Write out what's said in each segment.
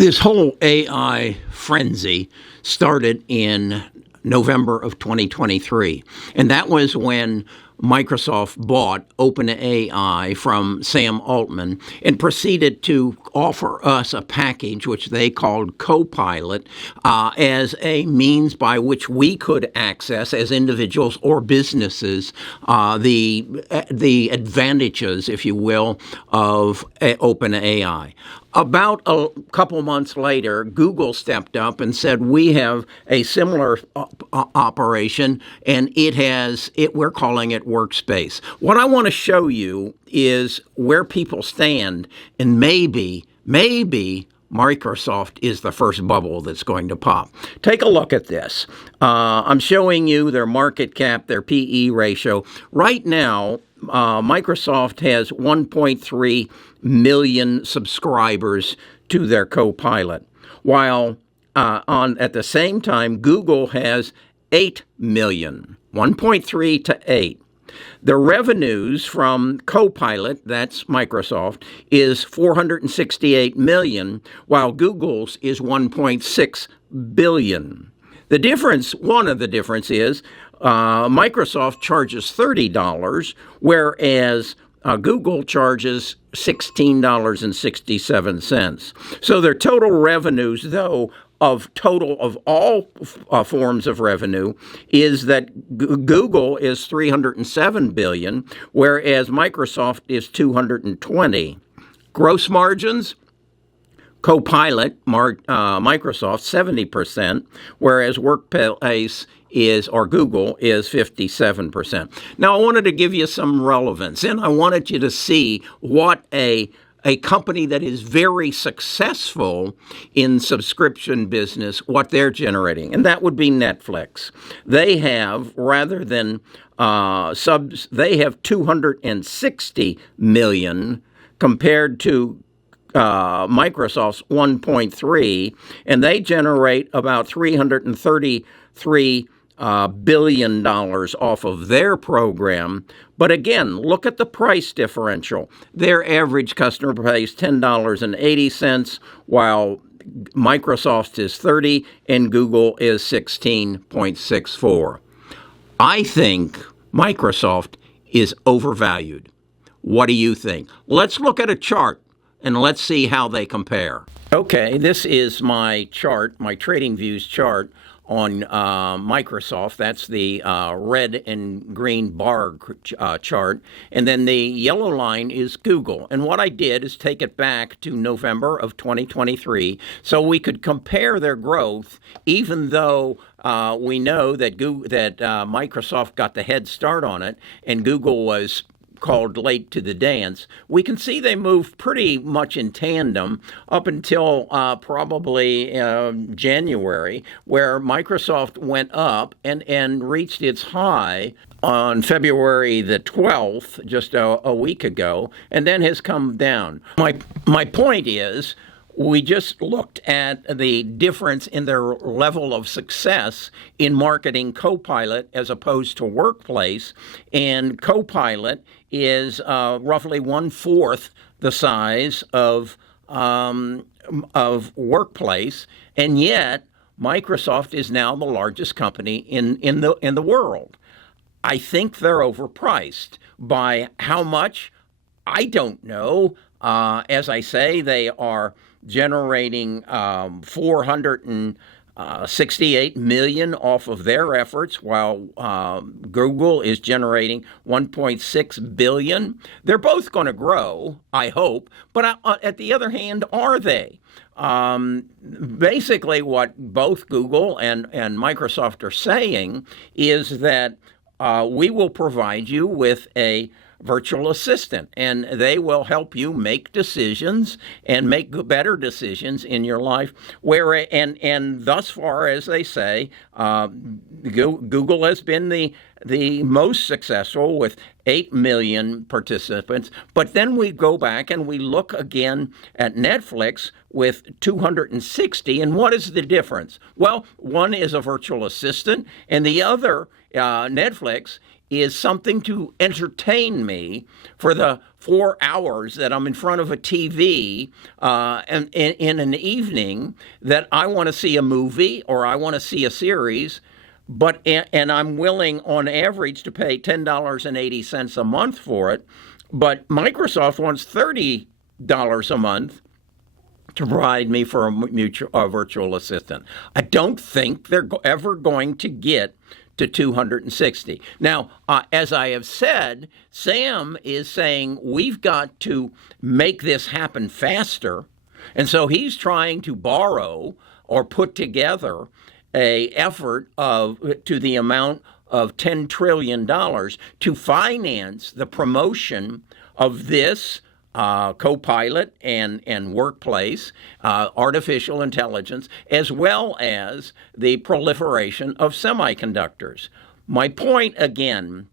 This whole AI frenzy started in November of 2023, and that was when Microsoft bought OpenAI from Sam Altman and proceeded to offer us a package which they called Copilot as a means by which we could access, as individuals or businesses, the advantages, if you will, of OpenAI. About a couple months later, Google stepped up and said, we have a similar operation, and we're calling it Workspace. What I want to show you is where people stand, and maybe Microsoft is the first bubble that's going to pop. Take a look at this. I'm showing you their market cap, their PE ratio. Right now, Microsoft has 1.3 million subscribers to their Copilot, while at the same time, Google has 8 million, 1.3 to 8. The revenues from Copilot, that's Microsoft, is 468 million, while Google's is 1.6 billion. One of the difference is Microsoft charges $30, whereas Google charges $16.67. So their total revenues, though, of all forms of revenue, is that Google is 307 billion, whereas Microsoft is 220. Gross margins, Copilot, Microsoft, 70%, whereas Workplace Google is 57%. Now, I wanted to give you some relevance, and I wanted you to see what a company that is very successful in subscription business, what they're generating, and that would be Netflix. They have, rather than subs, they have 260 million compared to Microsoft's 1.3, and they generate about $333 billion off of their program. But again, look at the price differential. Their average customer pays $10.80, while Microsoft is $30 and Google is 16.64. I think Microsoft is overvalued. What do you think? Let's look at a chart and let's see how they compare. Okay, this is my chart, my TradingViews chart on Microsoft. That's the red and green bar chart. And then the yellow line is Google. And what I did is take it back to November of 2023 so we could compare their growth, even though we know that Microsoft got the head start on it and Google was called late to the dance. We can see they moved pretty much in tandem up until probably January, where Microsoft went up and reached its high on February the 12th, just a week ago, and then has come down. My point is, we just looked at the difference in their level of success in marketing Copilot as opposed to Workplace, and Copilot is roughly 1/4 the size of Workplace, and yet Microsoft is now the largest company in the world. I think they're overpriced. By how much? I don't know. As I say, they are generating 468 million off of their efforts, while Google is generating 1.6 billion. They're both going to grow, I hope, but at the other hand, are they? Basically, what both Google and Microsoft are saying is that we will provide you with a virtual assistant, and they will help you make decisions and make better decisions in your life. And thus far, as they say, Google has been the most successful with 8 million participants. But then we go back and we look again at Netflix with 260. And what is the difference? Well, one is a virtual assistant, and the other, Netflix, is something to entertain me for the 4 hours that I'm in front of a TV and in an evening that I want to see a movie or I want to see a series, and I'm willing on average to pay $10.80 a month for it, but Microsoft wants $30 a month to provide me for a virtual assistant. I don't think they're ever going to get to 260. Now, as I have said, Sam is saying we've got to make this happen faster. And so he's trying to borrow or put together an effort to the amount of $10 trillion to finance the promotion of this Copilot and workplace, artificial intelligence, as well as the proliferation of semiconductors. My point, again,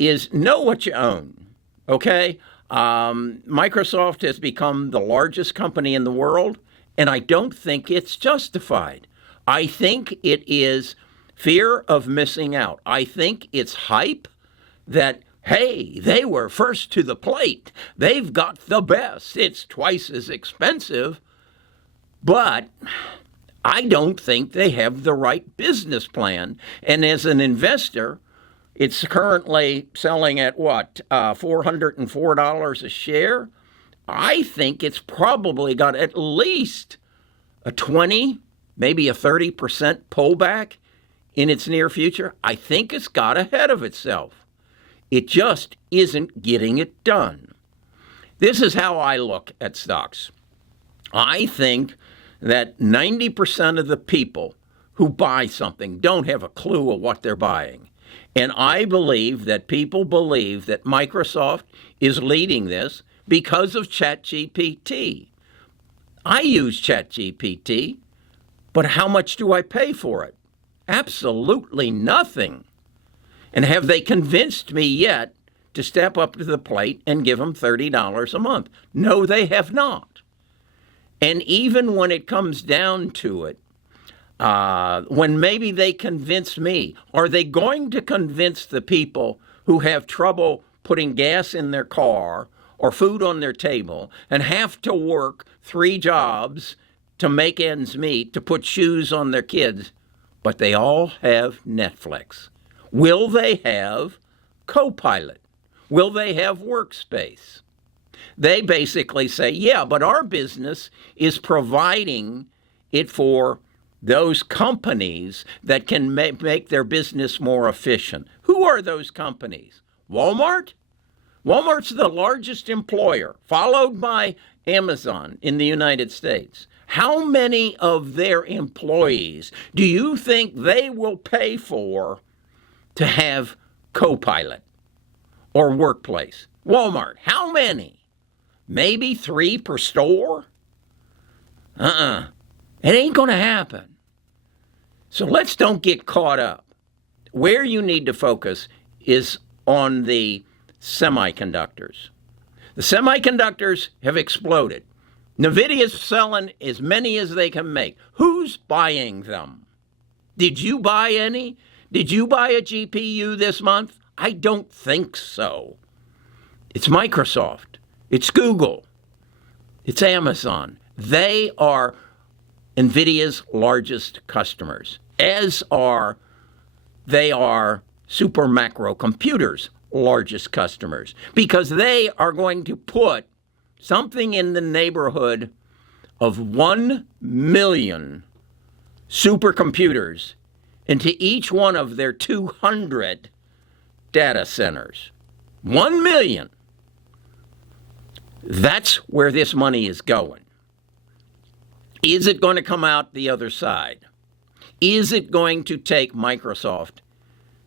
is know what you own, okay? Microsoft has become the largest company in the world, and I don't think it's justified. I think it is fear of missing out. I think it's hype that, hey, they were first to the plate. They've got the best. It's twice as expensive. But I don't think they have the right business plan. And as an investor, it's currently selling at what, $404 a share? I think it's probably got at least a 20, maybe a 30% pullback in its near future. I think it's got ahead of itself. It just isn't getting it done. This is how I look at stocks. I think that 90% of the people who buy something don't have a clue of what they're buying. And I believe that people believe that Microsoft is leading this because of ChatGPT. I use ChatGPT, but how much do I pay for it? Absolutely nothing. And have they convinced me yet to step up to the plate and give them $30 a month? No, they have not. And even when it comes down to it, when maybe they convince me, are they going to convince the people who have trouble putting gas in their car or food on their table and have to work 3 jobs to make ends meet, to put shoes on their kids, but they all have Netflix? Will they have Copilot? Will they have Workspace? They basically say, yeah, but our business is providing it for those companies that can make their business more efficient. Who are those companies? Walmart? Walmart's the largest employer, followed by Amazon in the United States. How many of their employees do you think they will pay for to have Copilot or Workplace? Walmart, how many? Maybe 3 per store? It ain't going to happen. So let's don't get caught up. Where you need to focus is on the semiconductors. The semiconductors have exploded. NVIDIA's selling as many as they can make. Who's buying them? Did you buy any? Did you buy a GPU this month? I don't think so. It's Microsoft. It's Google. It's Amazon. They are NVIDIA's largest customers, as they are Supermicro Computer's largest customers, because they are going to put something in the neighborhood of 1 million supercomputers into each one of their 200 data centers. 1 million. That's where this money is going. Is it going to come out the other side? Is it going to take Microsoft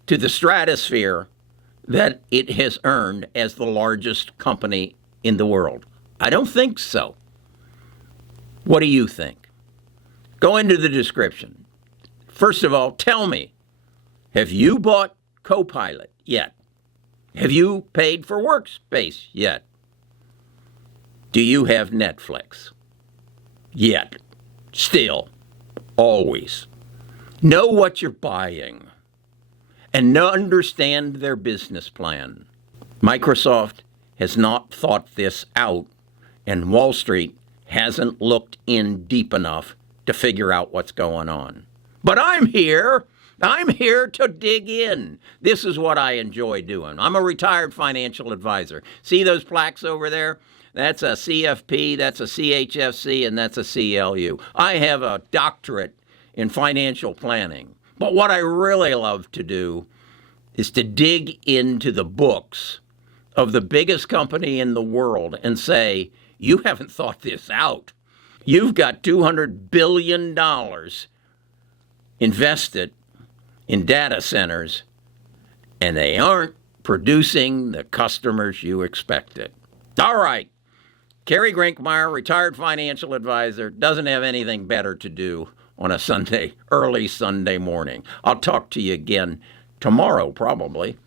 to the stratosphere that it has earned as the largest company in the world? I don't think so. What do you think? Go into the description. First of all, tell me, have you bought Copilot yet? Have you paid for Workspace yet? Do you have Netflix? Yet. Still. Always. Know what you're buying and understand their business plan. Microsoft has not thought this out, and Wall Street hasn't looked in deep enough to figure out what's going on. But I'm here. I'm here to dig in. This is what I enjoy doing. I'm a retired financial advisor. See those plaques over there? That's a CFP, that's a CHFC, and that's a CLU. I have a doctorate in financial planning. But what I really love to do is to dig into the books of the biggest company in the world and say, you haven't thought this out. You've got $200 billion invested in data centers, and they aren't producing the customers you expected. All right. Kerry Grinkmeyer, retired financial advisor, doesn't have anything better to do on a Sunday, early Sunday morning. I'll talk to you again tomorrow, probably.